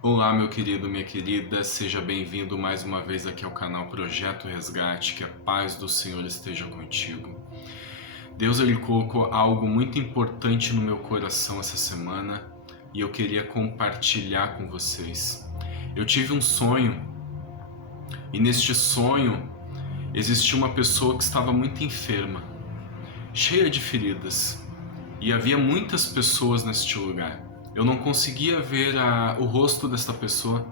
Olá, meu querido, minha querida, seja bem-vindo mais uma vez aqui ao canal Projeto Resgate, que a paz do Senhor esteja contigo. Deus ele colocou algo muito importante no meu coração essa semana e eu queria compartilhar com vocês. Eu tive um sonho e neste sonho existia uma pessoa que estava muito enferma, cheia de feridas, e havia muitas pessoas neste lugar. Eu não conseguia ver o rosto desta pessoa.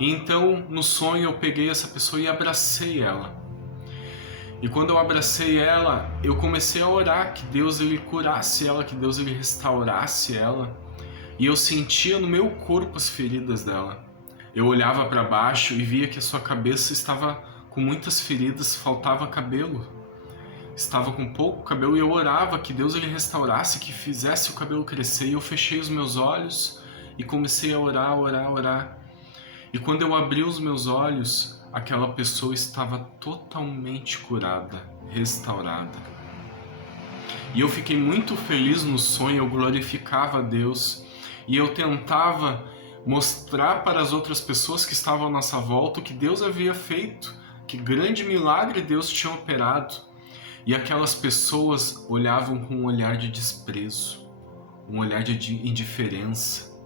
E então, no sonho, eu peguei essa pessoa e abracei ela. E quando eu abracei ela, eu comecei a orar que Deus ele curasse ela, que Deus ele restaurasse ela. E eu sentia no meu corpo as feridas dela. Eu olhava para baixo e via que a sua cabeça estava com muitas feridas, faltava cabelo. Estava com pouco cabelo e eu orava que Deus ele restaurasse, que fizesse o cabelo crescer. E eu fechei os meus olhos e comecei a orar, orar, orar. E quando eu abri os meus olhos, aquela pessoa estava totalmente curada, restaurada. E eu fiquei muito feliz no sonho, eu glorificava a Deus e eu tentava mostrar para as outras pessoas que estavam à nossa volta o que Deus havia feito, que grande milagre Deus tinha operado. E aquelas pessoas olhavam com um olhar de desprezo, um olhar de indiferença,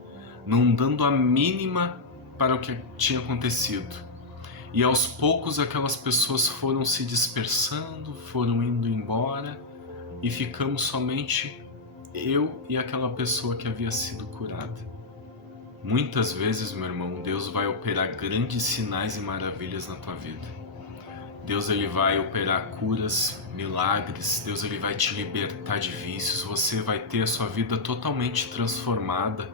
não dando a mínima para o que tinha acontecido. E aos poucos aquelas pessoas foram se dispersando, foram indo embora e ficamos somente eu e aquela pessoa que havia sido curada. Muitas vezes, meu irmão, Deus vai operar grandes sinais e maravilhas na tua vida. Deus ele vai operar curas, milagres, Deus ele vai te libertar de vícios, você vai ter a sua vida totalmente transformada.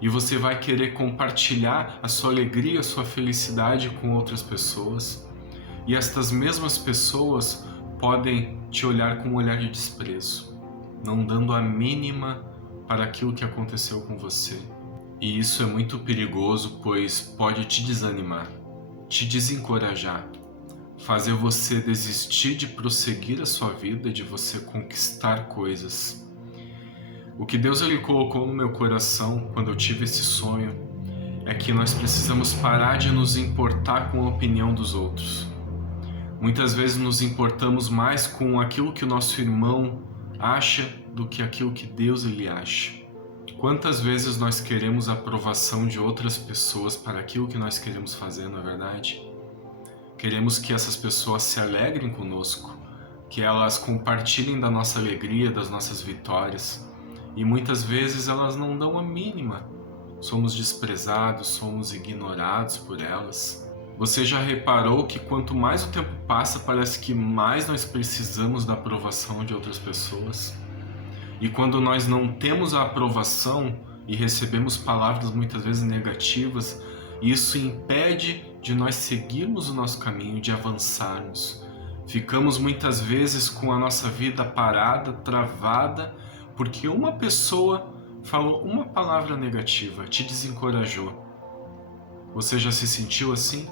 E você vai querer compartilhar a sua alegria, a sua felicidade com outras pessoas. E estas mesmas pessoas podem te olhar com um olhar de desprezo, não dando a mínima para aquilo que aconteceu com você. E isso é muito perigoso, pois pode te desanimar, te desencorajar, fazer você desistir de prosseguir a sua vida, de você conquistar coisas. O que Deus ele colocou no meu coração quando eu tive esse sonho é que nós precisamos parar de nos importar com a opinião dos outros. Muitas vezes nos importamos mais com aquilo que o nosso irmão acha do que aquilo que Deus ele acha. Quantas vezes nós queremos a aprovação de outras pessoas para aquilo que nós queremos fazer, não é verdade? Queremos que essas pessoas se alegrem conosco, que elas compartilhem da nossa alegria, das nossas vitórias. E muitas vezes elas não dão a mínima. Somos desprezados, somos ignorados por elas. Você já reparou que quanto mais o tempo passa, parece que mais nós precisamos da aprovação de outras pessoas? E quando nós não temos a aprovação e recebemos palavras muitas vezes negativas, isso impede de nós seguirmos o nosso caminho, de avançarmos. Ficamos muitas vezes com a nossa vida parada, travada, porque uma pessoa falou uma palavra negativa, te desencorajou. Você já se sentiu assim?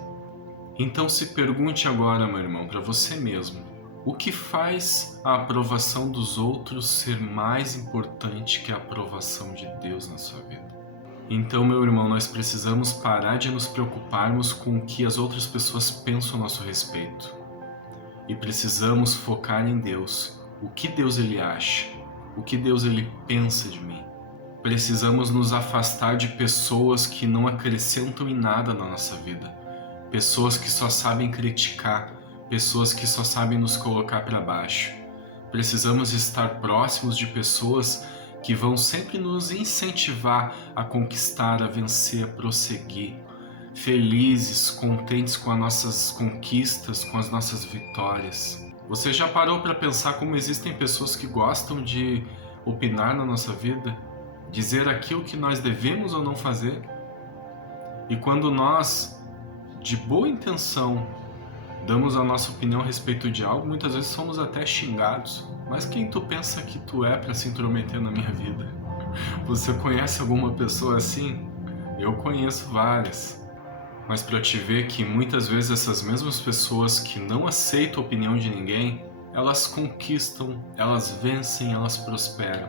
Então se pergunte agora, meu irmão, para você mesmo: o que faz a aprovação dos outros ser mais importante que a aprovação de Deus na sua vida? Então, meu irmão, nós precisamos parar de nos preocuparmos com o que as outras pessoas pensam a nosso respeito. E precisamos focar em Deus. O que Deus ele acha? O que Deus ele pensa de mim? Precisamos nos afastar de pessoas que não acrescentam em nada na nossa vida. Pessoas que só sabem criticar, pessoas que só sabem nos colocar para baixo. Precisamos estar próximos de pessoas que vão sempre nos incentivar a conquistar, a vencer, a prosseguir. Felizes, contentes com as nossas conquistas, com as nossas vitórias. Você já parou para pensar como existem pessoas que gostam de opinar na nossa vida? Dizer aquilo que nós devemos ou não fazer? E quando nós, de boa intenção, damos a nossa opinião a respeito de algo, muitas vezes somos até xingados. Mas quem tu pensa que tu é para se intrometer na minha vida? Você conhece alguma pessoa assim? Eu conheço várias. Mas para te ver que muitas vezes essas mesmas pessoas que não aceitam a opinião de ninguém, elas conquistam, elas vencem, elas prosperam.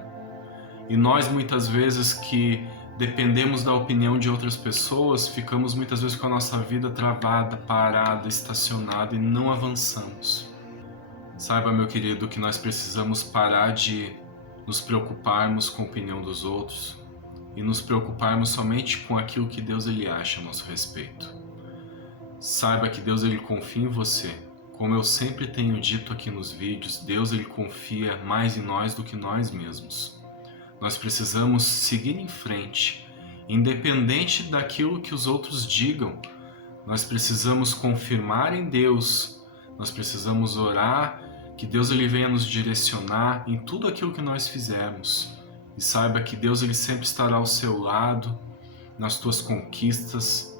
E nós muitas vezes que dependemos da opinião de outras pessoas, ficamos muitas vezes com a nossa vida travada, parada, estacionada e não avançamos. Saiba, meu querido, que nós precisamos parar de nos preocuparmos com a opinião dos outros e nos preocuparmos somente com aquilo que Deus ele acha a nosso respeito. Saiba que Deus ele confia em você. Como eu sempre tenho dito aqui nos vídeos, Deus ele confia mais em nós do que nós mesmos. Nós precisamos seguir em frente, independente daquilo que os outros digam. Nós precisamos confirmar em Deus, nós precisamos orar, que Deus ele venha nos direcionar em tudo aquilo que nós fizermos. E saiba que Deus ele sempre estará ao seu lado, nas tuas conquistas,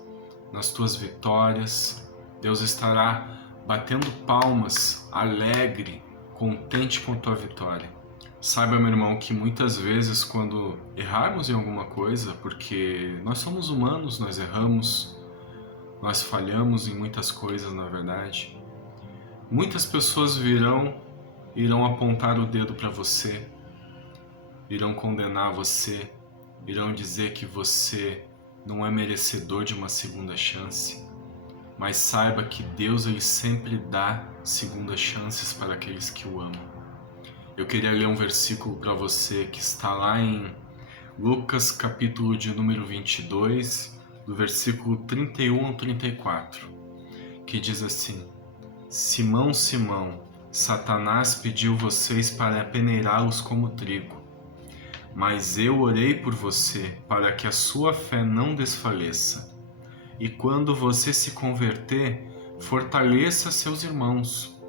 nas tuas vitórias. Deus estará batendo palmas, alegre, contente com a tua vitória. Saiba, meu irmão, que muitas vezes quando errarmos em alguma coisa, porque nós somos humanos, nós erramos, nós falhamos em muitas coisas, na verdade, muitas pessoas irão apontar o dedo para você, irão condenar você, irão dizer que você não é merecedor de uma segunda chance. Mas saiba que Deus ele sempre dá segundas chances para aqueles que o amam. Eu queria ler um versículo para você que está lá em Lucas capítulo de número 22, do versículo 31 ao 34, que diz assim: Simão, Simão, Satanás pediu vocês para peneirá-los como trigo, mas eu orei por você para que a sua fé não desfaleça. E quando você se converter, fortaleça seus irmãos.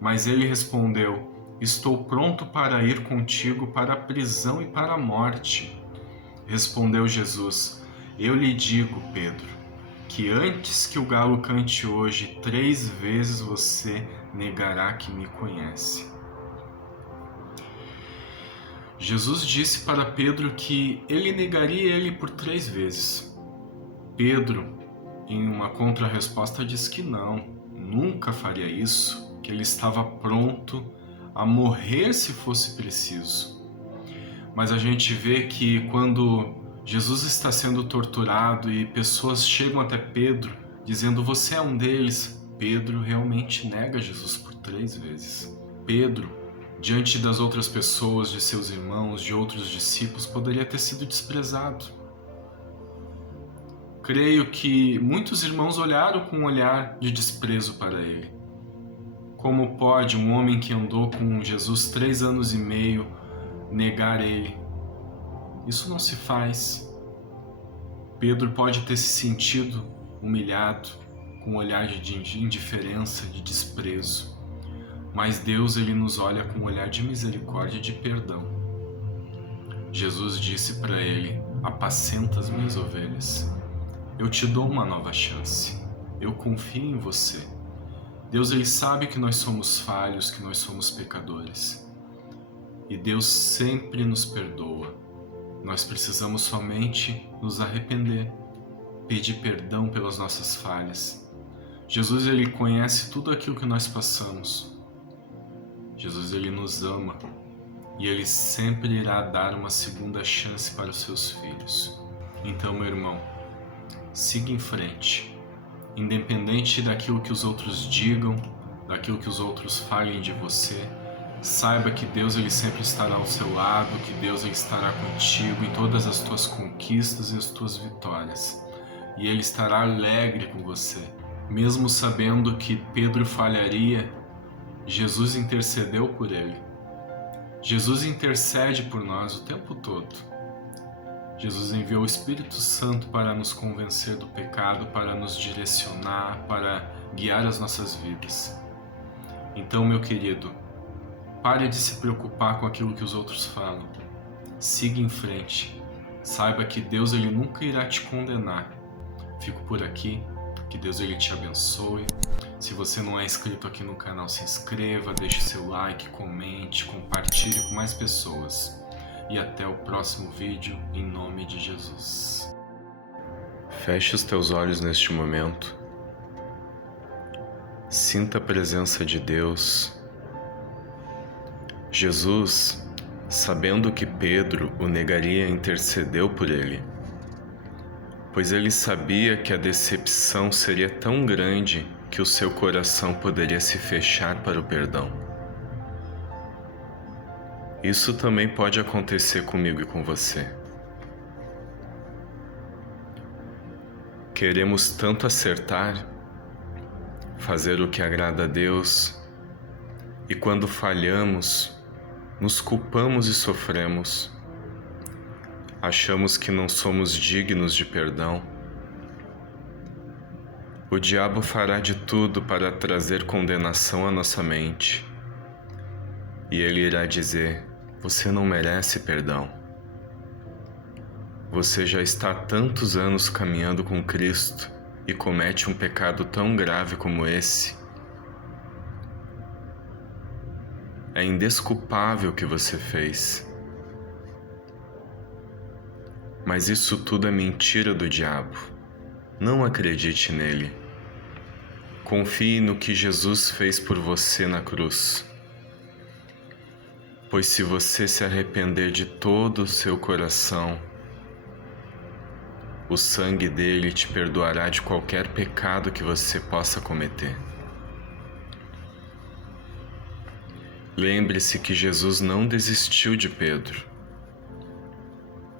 Mas ele respondeu: Estou pronto para ir contigo para a prisão e para a morte. Respondeu Jesus: Eu lhe digo, Pedro, que antes que o galo cante hoje, 3 vezes você negará que me conhece. Jesus disse para Pedro que ele negaria ele por 3 vezes. Pedro, em uma contrarresposta, diz que não, nunca faria isso, que ele estava pronto a morrer se fosse preciso. Mas a gente vê que quando Jesus está sendo torturado e pessoas chegam até Pedro dizendo: você é um deles, Pedro realmente nega Jesus por 3 vezes. Pedro, diante das outras pessoas, de seus irmãos, de outros discípulos, poderia ter sido desprezado. Creio que muitos irmãos olharam com um olhar de desprezo para ele. Como pode um homem que andou com Jesus 3 anos e meio negar ele? Isso não se faz. Pedro pode ter se sentido humilhado, com um olhar de indiferença, de desprezo. Mas Deus ele nos olha com um olhar de misericórdia e de perdão. Jesus disse para ele: apacenta as minhas ovelhas. Eu te dou uma nova chance. Eu confio em você. Deus ele sabe que nós somos falhos, que nós somos pecadores. E Deus sempre nos perdoa. Nós precisamos somente nos arrepender, pedir perdão pelas nossas falhas. Jesus ele conhece tudo aquilo que nós passamos. Jesus ele nos ama e ele sempre irá dar uma segunda chance para os seus filhos. Então, meu irmão, siga em frente, independente daquilo que os outros digam, daquilo que os outros falem de você. Saiba que Deus ele sempre estará ao seu lado, que Deus ele estará contigo em todas as tuas conquistas e as tuas vitórias. E ele estará alegre com você. Mesmo sabendo que Pedro falharia, Jesus intercedeu por ele. Jesus intercede por nós o tempo todo. Jesus enviou o Espírito Santo para nos convencer do pecado, para nos direcionar, para guiar as nossas vidas. Então, meu querido, pare de se preocupar com aquilo que os outros falam. Siga em frente. Saiba que Deus ele nunca irá te condenar. Fico por aqui. Que Deus ele te abençoe. Se você não é inscrito aqui no canal, se inscreva, deixe seu like, comente, compartilhe com mais pessoas. E até o próximo vídeo, em nome de Jesus. Feche os teus olhos neste momento. Sinta a presença de Deus. Jesus, sabendo que Pedro o negaria, intercedeu por ele. pois ele sabia que a decepção seria tão grande que o seu coração poderia se fechar para o perdão. Isso também pode acontecer comigo e com você. Queremos tanto acertar, fazer o que agrada a Deus, e quando falhamos, nos culpamos e sofremos. Achamos que não somos dignos de perdão. O diabo fará de tudo para trazer condenação à nossa mente. E ele irá dizer: você não merece perdão. Você já está há tantos anos caminhando com Cristo e comete um pecado tão grave como esse. É indesculpável o que você fez. Mas isso tudo é mentira do diabo. Não acredite nele. Confie no que Jesus fez por você na cruz. Pois se você se arrepender de todo o seu coração, o sangue dele te perdoará de qualquer pecado que você possa cometer. Lembre-se que Jesus não desistiu de Pedro.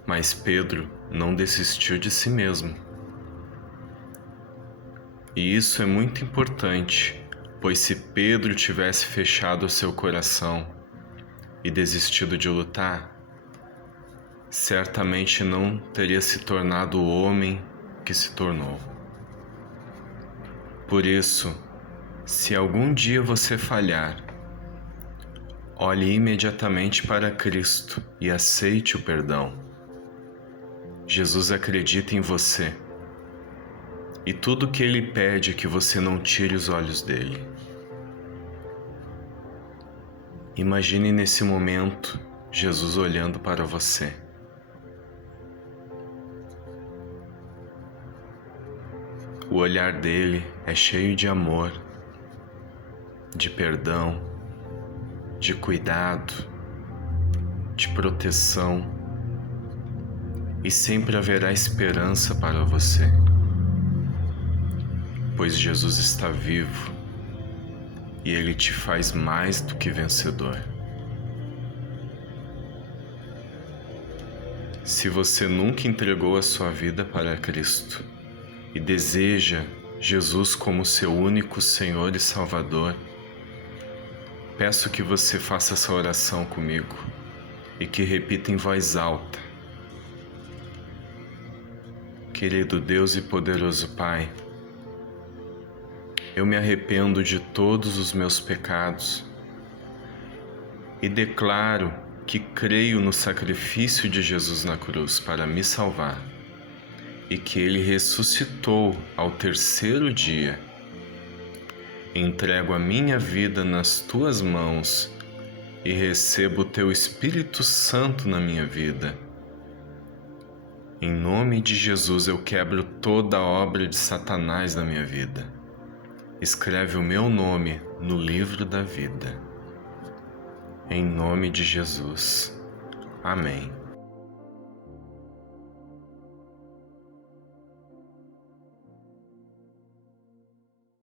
Mas Pedro não desistiu de si mesmo. E isso é muito importante, pois se Pedro tivesse fechado o seu coração e desistido de lutar, certamente não teria se tornado o homem que se tornou. Por isso, se algum dia você falhar, olhe imediatamente para Cristo e aceite o perdão. Jesus acredita em você, e tudo que Ele pede é que você não tire os olhos dele. Imagine nesse momento Jesus olhando para você. O olhar dele é cheio de amor, de perdão, de cuidado, de proteção. E sempre haverá esperança para você, pois Jesus está vivo e Ele te faz mais do que vencedor. Se você nunca entregou a sua vida para Cristo e deseja Jesus como seu único Senhor e Salvador, peço que você faça essa oração comigo e que repita em voz alta: Querido Deus e poderoso Pai, eu me arrependo de todos os meus pecados e declaro que creio no sacrifício de Jesus na cruz para me salvar e que Ele ressuscitou ao terceiro dia. Entrego a minha vida nas Tuas mãos e recebo o Teu Espírito Santo na minha vida. Em nome de Jesus eu quebro toda a obra de Satanás na minha vida. Escreve o meu nome no livro da vida. Em nome de Jesus. Amém.